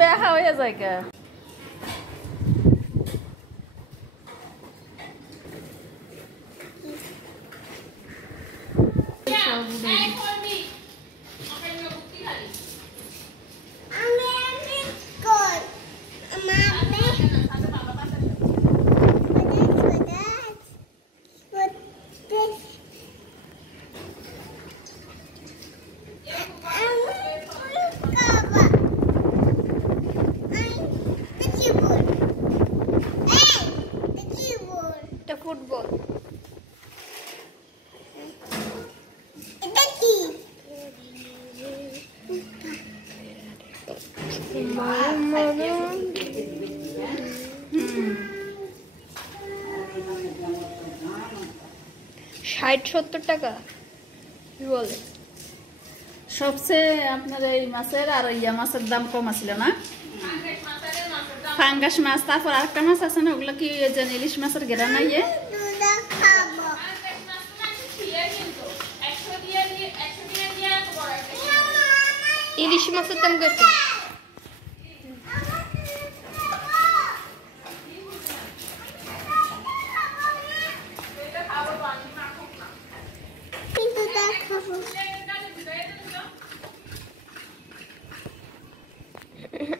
দেখা হয়ে যায় কে ফুটবল $60-70 কি বলে সবচেয়ে আপনার এই মাছের আর ইয়া মাছের দাম কম আছিল না ফাঙ্গাস মাছ তারপর আরেকটা মাছ আছে না ওগুলো কি ইলিশ মাছের গেরা না ইয়ে ইলিশ মাছের দাম কত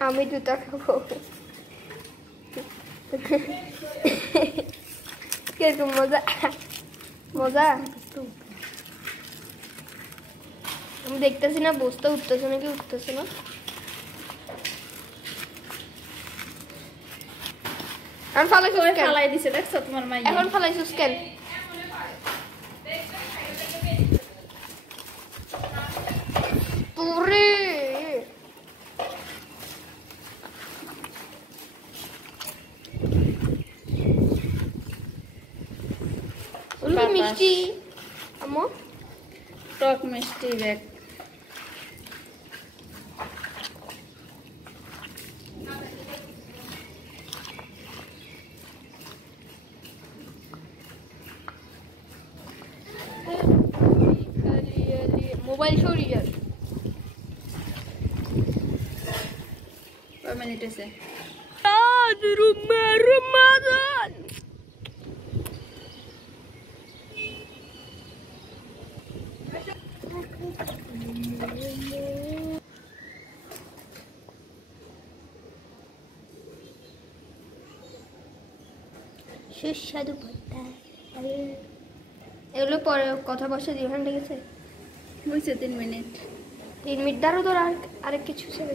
আমি দুটা খাবো কিরকম মজা মজা আমি দেখতেছি না বসতে উঠতেছে নাকি উঠতেছে না আমি ফালাই দিছে দেখছো তোমার মা এখন ফালাইছিস কেন পুরে মিষ্টি আমো টক মিষ্টি ব্যাগ মোবাইল শরীর কয় মিনিট আছে রমাদান সুস্বাদু ভর্তা এগুলো পরে কথা বসে দিবেন ঠিক আছে হয়েছে 3 মিনিট 3 মিনিট দ্বারা তোর আরেক কিছু ছিল